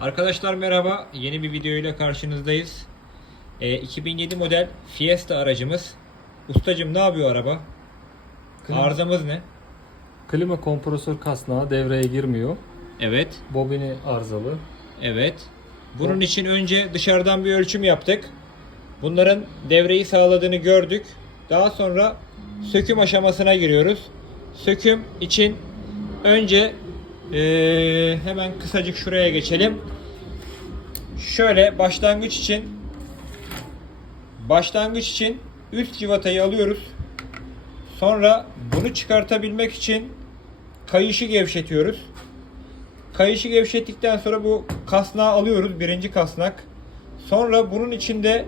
Arkadaşlar merhaba. Yeni bir video ile karşınızdayız. Ee, 2007 model Fiesta aracımız. Ustacım ne yapıyor araba? Klima- Arızamız ne? Klima kompresör kasnağı devreye girmiyor. Evet. Bobini arızalı. Evet. Bunun için önce dışarıdan bir ölçüm yaptık. Bunların devreyi sağladığını gördük. Daha sonra söküm aşamasına giriyoruz. Söküm için önce eee, hemen kısacık şuraya geçelim. Şöyle başlangıç için başlangıç için üst civatayı alıyoruz. Sonra bunu çıkartabilmek için kayışı gevşetiyoruz. Kayışı gevşettikten sonra bu kasnağı alıyoruz. Birinci kasnak. Sonra bunun içinde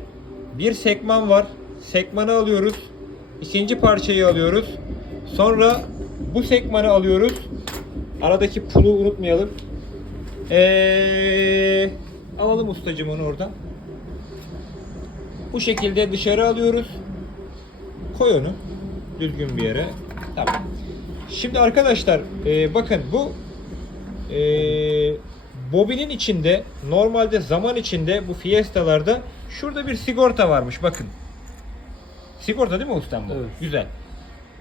bir sekman var. Sekmanı alıyoruz. İkinci parçayı alıyoruz. Sonra bu sekmanı alıyoruz. Aradaki pulu unutmayalım. Ee, alalım ustacım onu oradan. Bu şekilde dışarı alıyoruz. Koy onu düzgün bir yere. Tamam. Şimdi arkadaşlar e, bakın bu e, bobinin içinde normalde zaman içinde bu Fiesta'larda şurada bir sigorta varmış bakın. Sigorta değil mi ustam bu? Evet. Güzel.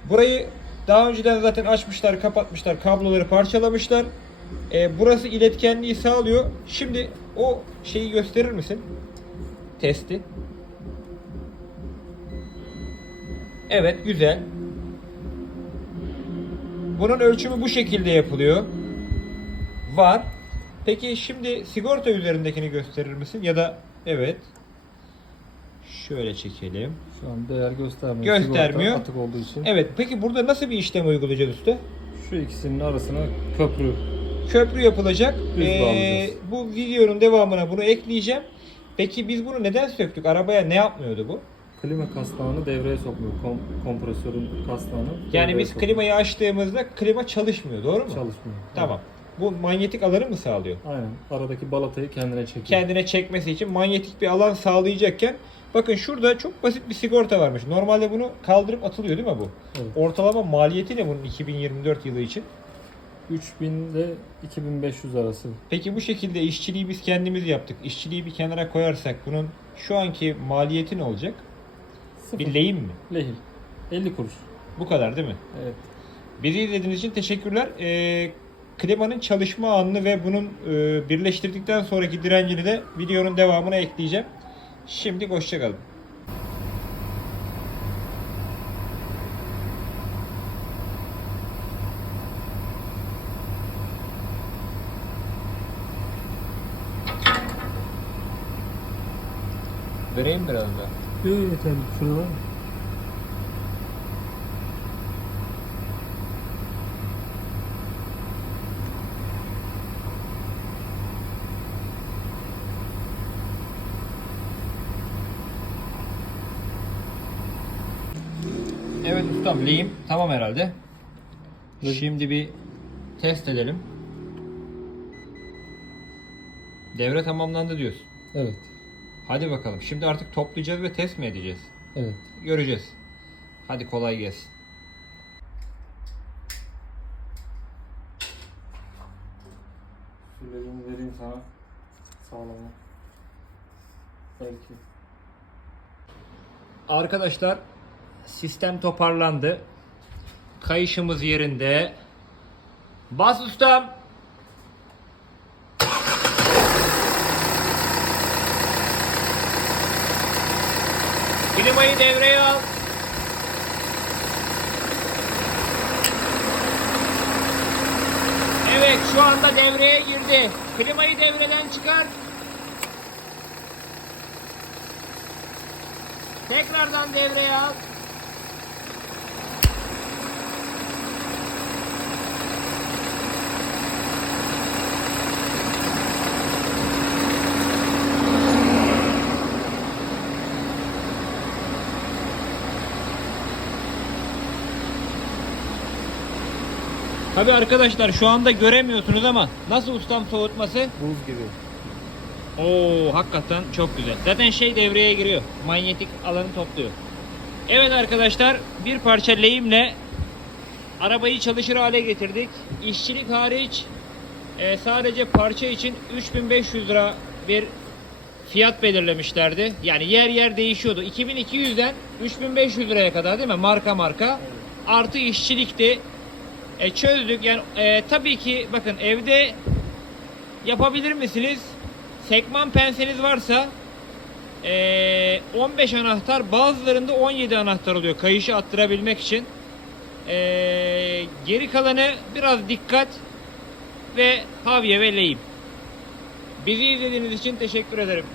Burayı daha önceden zaten açmışlar, kapatmışlar, kabloları parçalamışlar. E, burası iletkenliği sağlıyor. Şimdi o şeyi gösterir misin? Testi. Evet, güzel. Bunun ölçümü bu şekilde yapılıyor. Var. Peki şimdi sigorta üzerindekini gösterir misin? Ya da evet. Şöyle çekelim. Şu an değer göstermiyor. Göstermiyor. Sigorta atık olduğu için. Evet. Peki burada nasıl bir işlem uygulayacağız usta? Şu ikisinin arasına köprü. Köprü yapılacak. Düz Ee, bu videonun devamına bunu ekleyeceğim. Peki biz bunu neden söktük? Arabaya ne yapmıyordu bu? Klima kasnağını devreye sokmuyor. Kom kompresörün kasnağını. Yani biz sokmuyor. klimayı açtığımızda klima çalışmıyor. Doğru mu? çalışmıyor. Tamam. Bu manyetik alanı mı sağlıyor? Aynen. Aradaki balatayı kendine çekiyor. kendine çekmesi için manyetik bir alan sağlayacakken bakın şurada çok basit bir sigorta varmış. Normalde bunu kaldırıp atılıyor değil mi bu? Evet. Ortalama maliyeti ne bunun 2024 yılı için? 3000 ile 2500 arası. Peki bu şekilde işçiliği biz kendimiz yaptık. İşçiliği bir kenara koyarsak bunun şu anki maliyeti ne olacak? Sıfır. Bir lehim mi? Lehil. 50 kuruş. Bu kadar değil mi? Evet. Bizi izlediğiniz için teşekkürler. Ee, klimanın çalışma anını ve bunun e, birleştirdikten sonraki direncini de videonun devamına ekleyeceğim. Şimdi hoşçakalın. Vereyim biraz daha. Yok yeter. Şurada var mı? Evet ustam lehim tamam herhalde. Evet. Şimdi bir test edelim. Devre tamamlandı diyorsun. Evet. Hadi bakalım. Şimdi artık toplayacağız ve test mi edeceğiz? Evet. Göreceğiz. Hadi kolay gelsin. Şöyle vereyim sana. Sağlama. Belki. Arkadaşlar sistem toparlandı. Kayışımız yerinde. Bas ustam. Klimayı devreye al. Evet şu anda devreye girdi. Klimayı devreden çıkar. Tekrardan devreye al. Tabi arkadaşlar şu anda göremiyorsunuz ama nasıl ustam soğutması? Buz gibi. Oo hakikaten çok güzel. Zaten şey devreye giriyor. Manyetik alanı topluyor. Evet arkadaşlar bir parça lehimle arabayı çalışır hale getirdik. İşçilik hariç e, sadece parça için 3500 lira bir fiyat belirlemişlerdi. Yani yer yer değişiyordu. 2200'den 3500 liraya kadar değil mi? Marka marka. Artı işçilikti. E, çözdük. Yani e, tabii ki bakın evde yapabilir misiniz? Sekman penseniz varsa e, 15 anahtar bazılarında 17 anahtar oluyor kayışı attırabilmek için. E, geri kalanı biraz dikkat ve havye ve lehim. Bizi izlediğiniz için teşekkür ederim.